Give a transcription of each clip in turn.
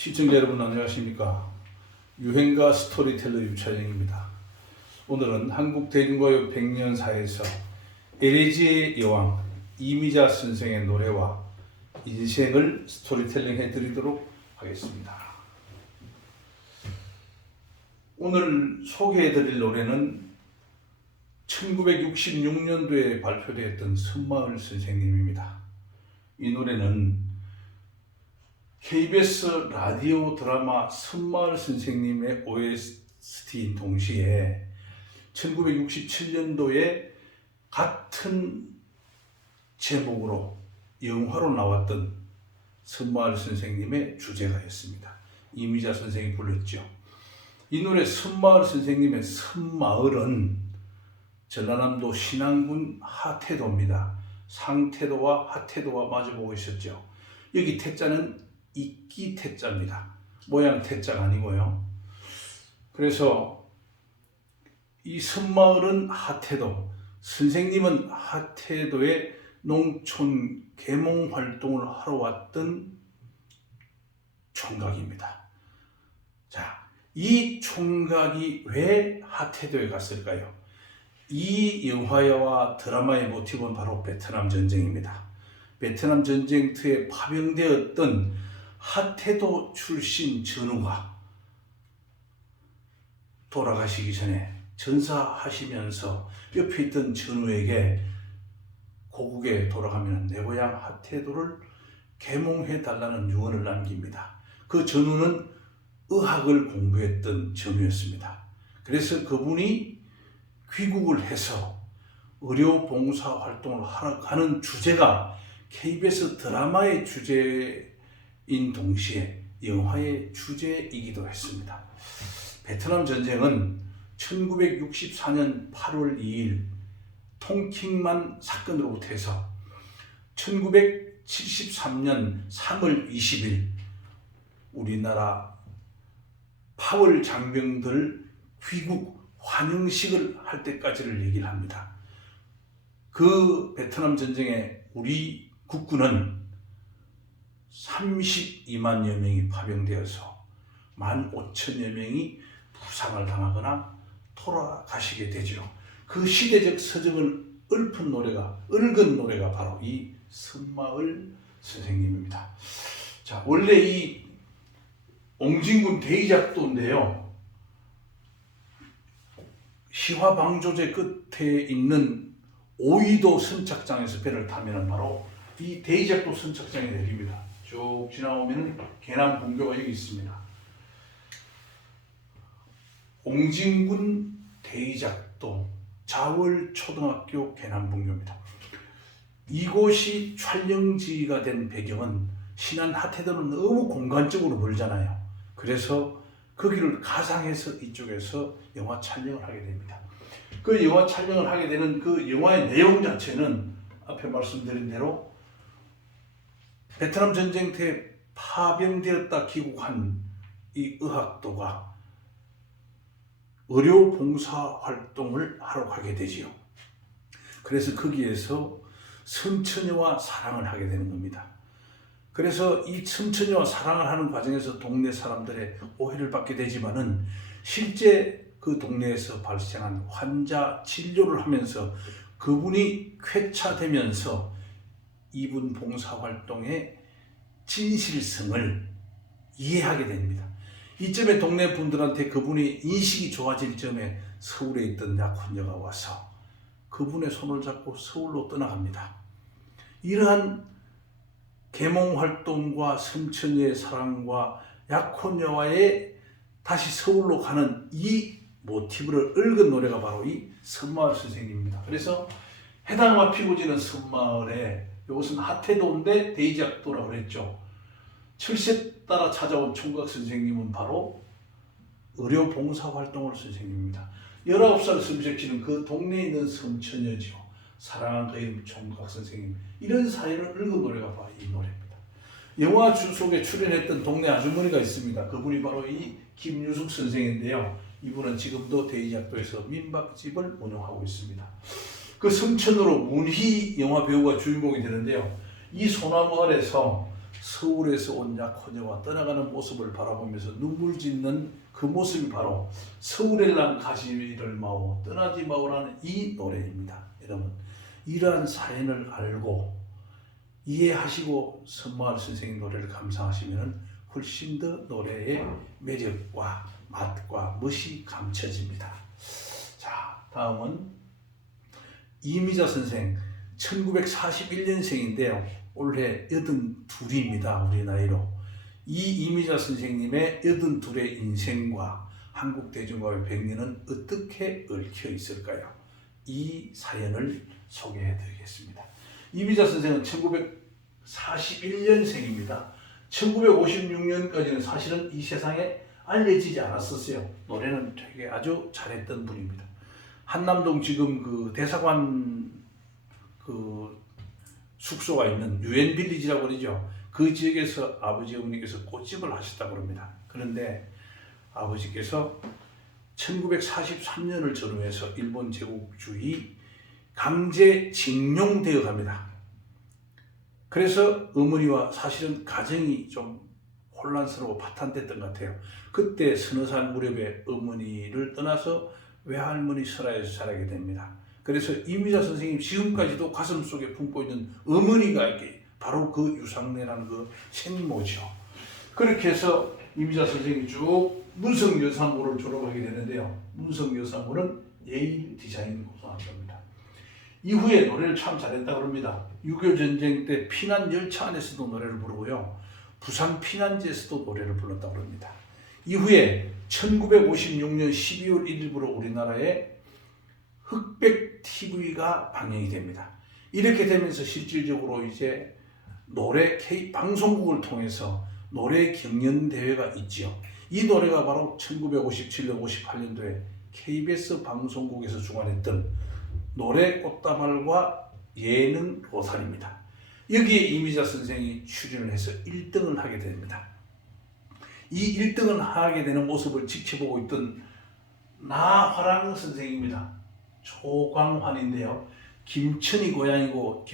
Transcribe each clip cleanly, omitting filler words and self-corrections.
시청자 여러분 안녕하십니까. 유행가 스토리텔러 유차영입니다. 오늘은 한국대중가요 100년사에서 LG의 여왕 이미자 선생의 노래와 인생을 스토리텔링 해드리도록 하겠습니다. 오늘 소개해드릴 노래는 1966년도에 발표되었던 섬마을 선생님입니다. 이 노래는 KBS 라디오 드라마 섬마을 선생님의 OST인 동시에 1967년도에 같은 제목으로 영화로 나왔던 섬마을 선생님의 주제가였습니다. 이미자 선생이 불렀죠. 이 노래 섬마을 선생님의 섬마을은 전라남도 신안군 하태도입니다. 상태도와 하태도와 마주보고 있었죠. 여기 태자는 이끼 태자입니다. 모양 태자가 아니고요. 그래서 이 섬마을은 하태도, 선생님은 하태도의 농촌 계몽 활동을 하러 왔던 총각입니다. 자, 이 총각이 왜 하태도에 갔을까요? 이 영화와 드라마의 모티브는 바로 베트남 전쟁입니다. 베트남 전쟁터에 파병되었던 하태도 출신 전우가 돌아가시기 전에 전사하시면서 옆에 있던 전우에게 고국에 돌아가면 내 고향 하태도를 계몽해 달라는 유언을 남깁니다. 그 전우는 의학을 공부했던 전우였습니다. 그래서 그분이 귀국을 해서 의료 봉사 활동을 하러 가는 주제가 KBS 드라마의 주제인 동시에 영화의 주제이기도 했습니다. 베트남 전쟁은 1964년 8월 2일 통킹만 사건으로부터 해서 1973년 3월 20일 우리나라 파월 장병들 귀국 환영식을 할 때까지를 얘기를 합니다. 그 베트남 전쟁에 우리 국군은 32만여 명이 파병되어서 15,000여 명이 부상을 당하거나 돌아가시게 되죠. 그 시대적 서정을 읊은 노래가 바로 이 섬마을 선생님입니다. 자, 원래 이 옹진군 대이작도인데요. 시화방조제 끝에 있는 오이도 선착장에서 배를 타면 바로 이 대이작도 선착장에 내립니다. 쭉 지나오면 계남 본교가 여기 있습니다. 옹진군 대이작도 자월초등학교 계남 본교입니다. 이곳이 촬영지가 된 배경은 신안 하태도는 너무 공간적으로 멀잖아요. 그래서 거기를 가상해서 이쪽에서 영화 촬영을 하게 됩니다. 그 영화 촬영을 하게 되는 그 영화의 내용 자체는 앞에 말씀드린 대로 베트남 전쟁터에 파병되었다 귀국한 이 의학도가 의료 봉사 활동을 하러 가게 되지요. 그래서 거기에서 선처녀와 사랑을 하게 되는 겁니다. 그래서 이 선처녀와 사랑을 하는 과정에서 동네 사람들의 오해를 받게 되지만은 실제 그 동네에서 발생한 환자 진료를 하면서 그분이 쾌차되면서 이분 봉사활동의 진실성을 이해하게 됩니다. 이쯤에 동네 분들한테 그분이 인식이 좋아질 점에 서울에 있던 약혼녀가 와서 그분의 손을 잡고 서울로 떠나갑니다. 이러한 계몽활동과 선처녀의 사랑과 약혼녀와의 다시 서울로 가는 이 모티브를 읊은 노래가 바로 이 섬마을 선생님입니다. 그래서 해당화 피고 지는 섬마을에 이것은 하태도인데 대이작도라고 그랬죠. 철새 따라 찾아온 총각 선생님은 바로 의료 봉사 활동을 선생님입니다. 19살 섬색치는 그 동네에 있는 섬처녀죠. 사랑한 그의 총각 선생님. 이런 사연을 읊은 노래가 바로 이 노래입니다. 영화 속에 출연했던 동네 아주머니가 있습니다. 그분이 바로 이 김유숙 선생인데요. 이분은 지금도 대이작도에서 민박집을 운영하고 있습니다. 그 섬천으로 문희 영화 배우가 주인공이 되는데요. 이 소나무 아래서 서울에서 온 약혼녀와 떠나가는 모습을 바라보면서 눈물 짓는 그 모습이 바로 서울에 난 가시를 마오 떠나지 마오라는 이 노래입니다. 여러분, 이러한 사연을 알고 이해하시고 선마을 선생님 노래를 감상하시면 훨씬 더 노래의 매력과 맛과 멋이 감춰집니다. 자, 다음은 이미자 선생 1941년생인데요. 올해 82입니다. 우리 나이로. 이 이미자 선생님의 82의 인생과 한국 대중가요의 100년은 어떻게 얽혀 있을까요? 이 사연을 소개해 드리겠습니다. 이미자 선생은 1941년생입니다. 1956년까지는 사실은 이 세상에 알려지지 않았었어요. 노래는 되게 아주 잘했던 분입니다. 한남동 지금 그 대사관 그 숙소가 있는 유엔 빌리지라고 그러죠. 그 지역에서 아버지 어머니께서 꽃집을 하셨다고 합니다. 그런데 아버지께서 1943년을 전후해서 일본 제국주의 강제징용되어 갑니다. 그래서 어머니와 사실은 가정이 좀 혼란스러워 파탄됐던 것 같아요. 그때 서너 살 무렵에 어머니를 떠나서 외할머니 설화에서 자라게 됩니다. 그래서 이미자 선생님 지금까지도 가슴속에 품고 있는 어머니가 이게 바로 그 유상래라는 그 생모죠. 그렇게 해서 이미자 선생님이 쭉 문성여상고를 졸업하게 되는데요. 문성여상고는 예일 디자인 고등학교입니다. 이후에 노래를 참 잘했다고 합니다. 6.25 전쟁 때 피난 열차 안에서도 노래를 부르고요. 부산 피난지에서도 노래를 불렀다고 합니다. 이후에 1956년 12월 1일부로 우리나라에 흑백 TV가 방영이 됩니다. 이렇게 되면서 실질적으로 이제 노래 방송국을 통해서 노래 경연 대회가 있지요. 이 노래가 바로 1957년 58년도에 KBS 방송국에서 주관했던 노래 꽃다발과 예능 로살입니다. 여기에 이미자 선생이 출연을 해서 1등을 하게 됩니다. 이 1등을 하게 되는 모습을 지켜보고 있던 나화랑 선생입니다. 조광환인데요. 김천이 고향이고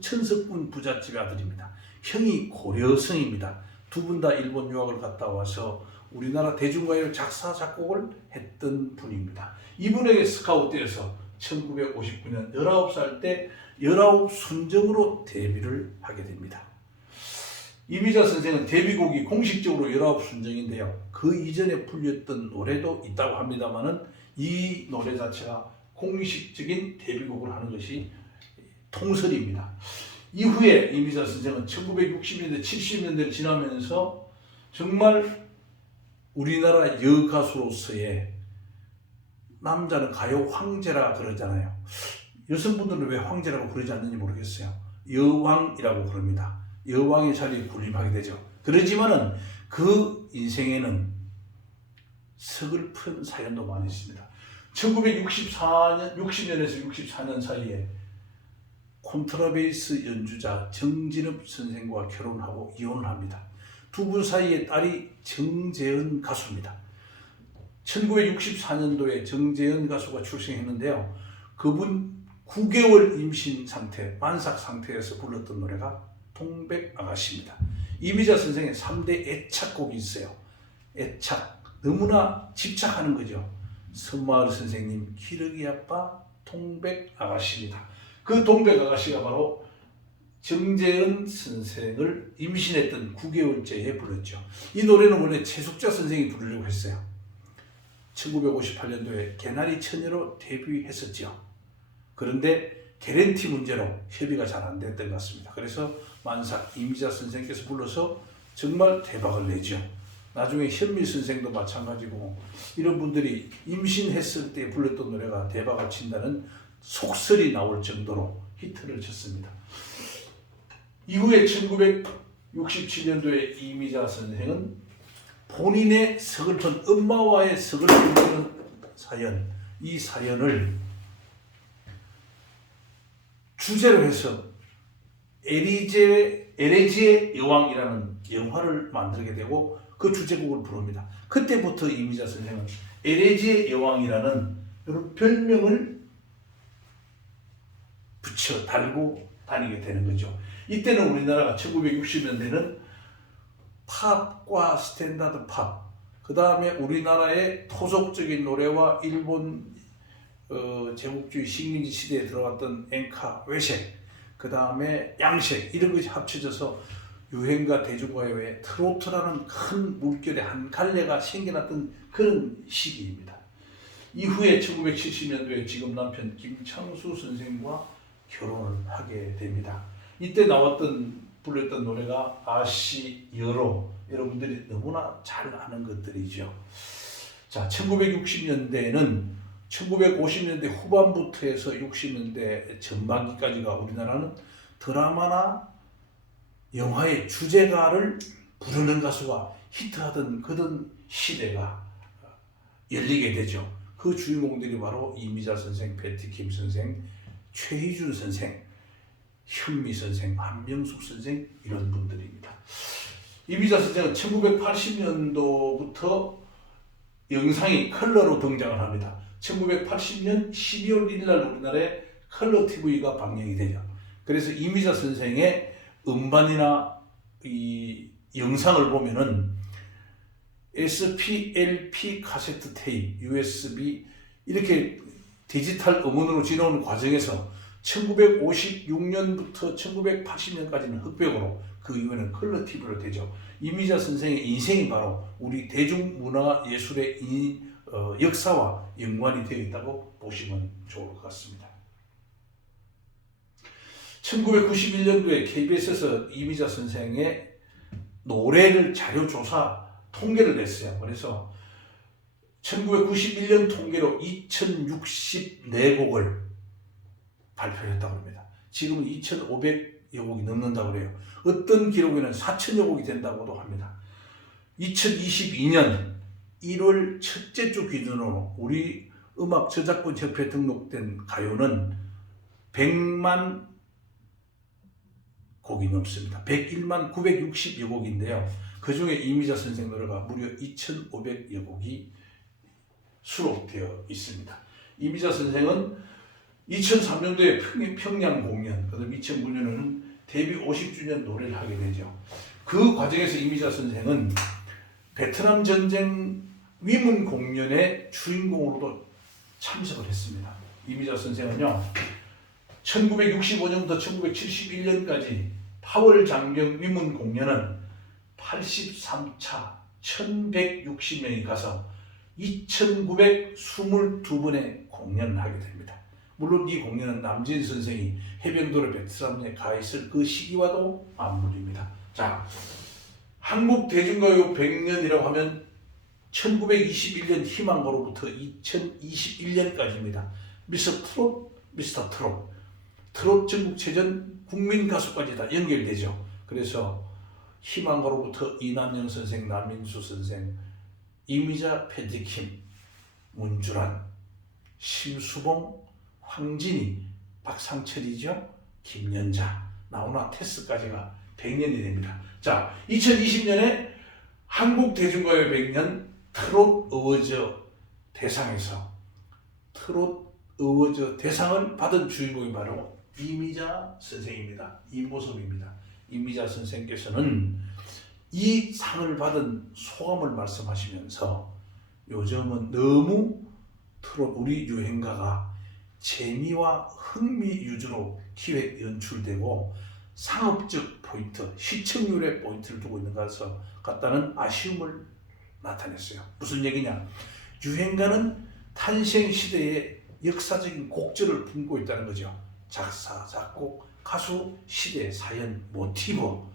천석군 부잣집의 아들입니다. 형이 고려성입니다. 두 분 다 일본 유학을 갔다 와서 우리나라 대중가요 작사 작곡을 했던 분입니다. 이분에게 스카웃되어서 1959년 19살 때 19순정으로 데뷔를 하게 됩니다. 이미자 선생은 데뷔곡이 공식적으로 19순정인데요. 그 이전에 불렸던 노래도 있다고 합니다만은 이 노래 자체가 공식적인 데뷔곡을 하는 것이 통설입니다. 이후에 이미자 선생은 1960년대, 70년대를 지나면서 정말 우리나라 여가수로서의 남자는 가요 황제라 그러잖아요. 여성분들은 왜 황제라고 그러지 않는지 모르겠어요. 여왕이라고 그럽니다. 여왕의 자리에 군림하게 되죠. 그러지만은 그 인생에는 서글픈 사연도 많이 있습니다. 60년에서 64년 사이에 콘트라베이스 연주자 정진읍 선생과 결혼하고 이혼을 합니다. 두 분 사이에 딸이 정재은 가수입니다. 1964년도에 정재은 가수가 출생했는데요. 그분 9개월 임신 상태, 만삭 상태에서 불렀던 노래가 통백 아가씨입니다. 이미자 선생의 3대 애착곡이 있어요. 애착, 너무나 집착하는 거죠. 선마을 선생님, 기러기 아빠, 통백 아가씨입니다. 그 통백 아가씨가 바로 정재은 선생을 임신했던 9개월째에 불렀죠. 이 노래는 원래 최숙자 선생이 부르려고 했어요. 1958년도에 개나리 처녀로 데뷔했었죠. 그런데 개런티 문제로 협의가 잘 안 됐던 것 같습니다. 그래서 만삭 이미자 선생께서 불러서 정말 대박을 내죠. 나중에 현미 선생도 마찬가지고 이런 분들이 임신했을 때 불렀던 노래가 대박을 친다는 속설이 나올 정도로 히트를 쳤습니다. 이후에 1967년도에 이미자 선생은 본인의 서글픈 엄마와의 서글픈 사연, 이 사연을 주제로 해서 에레지의 여왕이라는 영화를 만들게 되고 그 주제곡을 부릅니다. 그때부터 이미자 선생은 에레지의 여왕이라는 별명을 붙여 달고 다니게 되는 거죠. 이때는 우리나라가 1960년대는 팝과 스탠다드 팝, 그 다음에 우리나라의 토속적인 노래와 일본 제국주의 식민지 시대에 들어왔던 엔카, 외색, 그 다음에 양색, 이런 것이 합쳐져서 유행가 대중가요에 트로트라는 큰 물결의 한 갈래가 생겨났던 그런 시기입니다. 이후에 1970년도에 지금 남편 김창수 선생과 결혼을 하게 됩니다. 이때 불렸던 노래가 아시 여로, 여러분들이 너무나 잘 아는 것들이죠. 자, 1960년대에는 1950년대 후반부터 해서 60년대 전반기까지가 우리나라는 드라마나 영화의 주제가를 부르는 가수가 히트하던 그런 시대가 열리게 되죠. 그 주인공들이 바로 이미자 선생, 패티김 선생, 최희준 선생, 현미 선생, 한명숙 선생, 이런 분들입니다. 이미자 선생은 1980년도부터 영상이 컬러로 등장을 합니다. 1980년 12월 1일 날 우리나라에 컬러 TV가 방영이 되죠. 그래서 이미자 선생의 음반이나 이 영상을 보면은 SP, LP, 카세트 테이프, USB 이렇게 디지털 음원으로 지나오는 과정에서 1956년부터 1980년까지는 흑백으로, 그 이후에는 컬러 TV로 되죠. 이미자 선생의 인생이 바로 우리 대중문화 예술의 역사와 연관이 되어 있다고 보시면 좋을 것 같습니다. 1991년도에 KBS에서 이미자 선생의 노래를 자료조사 통계를 냈어요. 그래서 1991년 통계로 2064곡을 발표했다고 합니다. 지금은 2,500여 곡이 넘는다고 그래요. 어떤 기록에는 4,000여 곡이 된다고도 합니다. 2022년 1월 첫째 주 기준으로 우리 음악 저작권 협회에 등록된 가요는 100만 곡이 넘습니다. 101만 960여 곡인데요. 그 중에 이미자 선생 노래가 무려 2,500여 곡이 수록되어 있습니다. 이미자 선생은 2003년도에 평양 공연, 그다음 2009년에는 데뷔 50주년 노래를 하게 되죠. 그 과정에서 이미자 선생은 베트남 전쟁 위문 공연의 주인공으로도 참석을 했습니다. 이미자 선생은요, 1965년부터 1971년까지 8월 장경 위문 공연은 83차 1160명이 가서 2922번의 공연을 하게 됩니다. 물론 이 공연은 남진 선생이 해병도로 베트남에 가 있을 그 시기와도 맞물립니다. 자, 한국 대중가요 100년이라고 하면 1921년 희망고로부터 2021년까지입니다. 미스터 트롯, 트롯 전국체전 국민가수까지 다 연결되죠. 그래서 희망고로부터 이남영 선생, 남인수 선생, 이미자, 패티킴, 문주란, 심수봉, 황진이, 박상철이죠, 김연자, 나훈아, 테스까지가 100년이 됩니다. 자, 2020년에 한국 대중가요 100년 트롯 어워즈 대상에서 트롯 어워즈 대상을 받은 주인공이 바로 이미자 선생입니다. 이 모습입니다. 이미자 선생께서는 이 상을 받은 소감을 말씀하시면서 요즘은 너무 트롯 우리 유행가가 재미와 흥미 위주로 기획 연출되고 상업적 포인트, 시청률의 포인트를 두고 있는 것 같다는 아쉬움을 나타냈어요. 무슨 얘기냐? 유행가는 탄생 시대의 역사적인 곡절을 품고 있다는 거죠. 작사, 작곡, 가수, 시대, 사연, 모티브,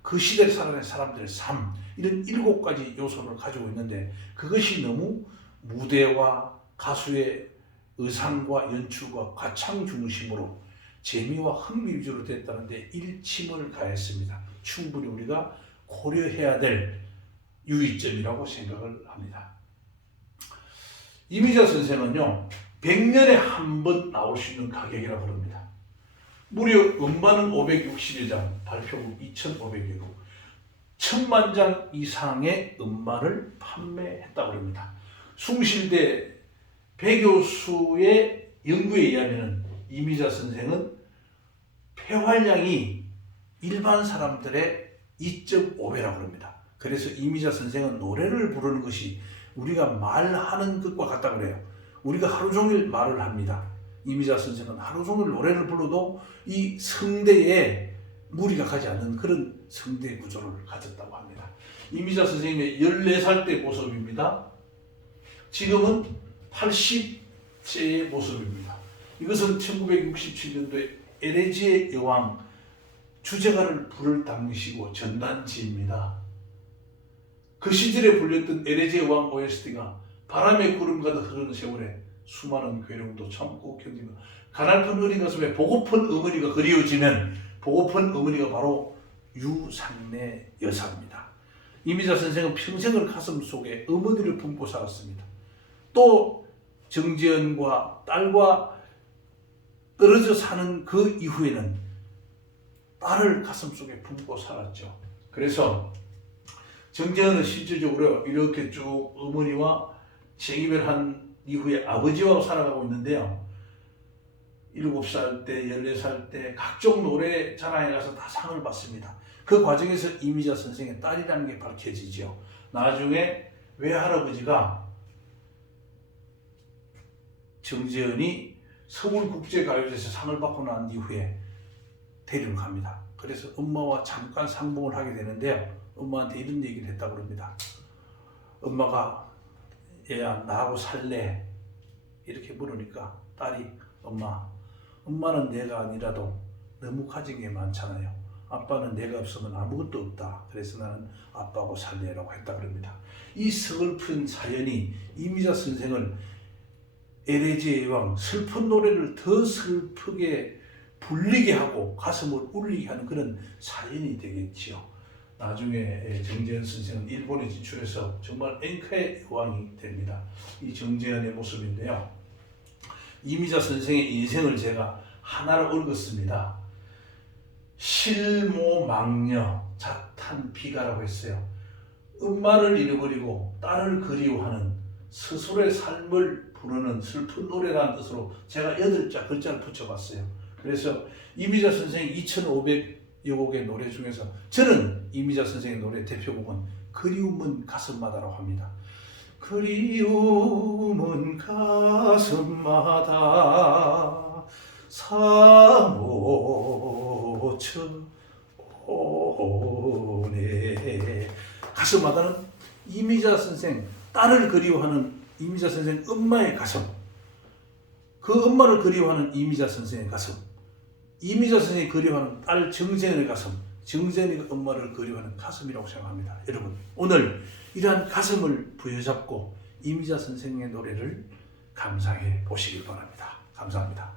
그 시대를 살아낸 사람들의 삶, 이런 7가지 요소를 가지고 있는데 그것이 너무 무대와 가수의 의상과 연출과 가창 중심으로 재미와 흥미 위주로 됐다는데 일침을 가했습니다. 충분히 우리가 고려해야 될 유의점이라고 생각을 합니다. 이미자 선생은요, 100년에 한 번 나올 수 있는 가격이라고 합니다. 무려 음반은 560여 장, 발표곡 2,500여 곡, 1,000만 장 이상의 음반을 판매했다고 합니다. 숭실대 배 교수의 연구에 의하면 이미자 선생은 폐활량이 일반 사람들의 2.5배라고 합니다. 그래서 이미자 선생은 노래를 부르는 것이 우리가 말하는 것과 같다고 그래요. 우리가 하루 종일 말을 합니다. 이미자 선생은 하루 종일 노래를 불러도 이 성대에 무리가 가지 않는 그런 성대 구조를 가졌다고 합니다. 이미자 선생님의 14살 때 모습입니다. 지금은 80세의 모습입니다. 이것은 1967년도에 에레지의 여왕 주제가를 부를 당시고 전단지입니다. 그 시절에 불렸던 에레지의 여왕 OST가 바람의 구름 가득 흐르는 세월에 수많은 괴로움도 참고 견디며 가냘픈 어린 가슴에 보고픈 어머니가 그리워지면 보고픈 어머니가 바로 유상래 여사입니다. 이미자 선생은 평생을 가슴 속에 어머니를 품고 살았습니다. 또 정재현과 딸과 떨어져 사는 그 이후에는 딸을 가슴 속에 품고 살았죠. 그래서 정재현은 실질적으로 이렇게 쭉 어머니와 생이별 한 이후에 아버지와 살아가고 있는데요. 7살 때, 14살 때 각종 노래 자랑에 가서 다 상을 받습니다. 그 과정에서 이미자 선생의 딸이라는 게 밝혀지죠. 나중에 외할아버지가 정재현이 서울국제가요제에서 상을 받고 난 이후에 데리러 갑니다. 그래서 엄마와 잠깐 상봉을 하게 되는데요. 엄마한테 이런 얘기를 했다고 합니다. 엄마가 얘야 나하고 살래? 이렇게 물으니까 딸이 엄마는 내가 아니라도 너무 가진 게 많잖아요. 아빠는 내가 없으면 아무것도 없다. 그래서 나는 아빠하고 살래라고 했다고 합니다. 이 서글픈 사연이 이미자 선생을 에레지의 왕 슬픈 노래를 더 슬프게 불리게 하고 가슴을 울리게 하는 그런 사연이 되겠지요. 나중에 정재현 선생은 일본에 진출해서 정말 앵커의 왕이 됩니다. 이 정재현의 모습인데요. 이미자 선생의 인생을 제가 하나로 읊었습니다. 실모망녀 자탄비가라고 했어요. 엄마를 잃어버리고 딸을 그리워하는 스스로의 삶을 부르는 슬픈 노래라는 뜻으로 제가 8자 글자를 붙여봤어요. 그래서 이미자 선생의 2,500여 곡의 노래 중에서 저는 이미자 선생의 노래 대표곡은 그리움은 가슴마다라고 합니다. 그리움은 가슴마다 사모쳐 오네. 가슴마다는 이미자 선생, 딸을 그리워하는 이미자 선생 엄마의 가슴, 그 엄마를 그리워하는 이미자 선생의 가슴, 이미자 선생이 그리워하는 딸 정재현의 가슴, 정재현이 엄마를 그리워하는 가슴이라고 생각합니다. 여러분, 오늘 이러한 가슴을 부여잡고 이미자 선생의 노래를 감상해 보시길 바랍니다. 감사합니다.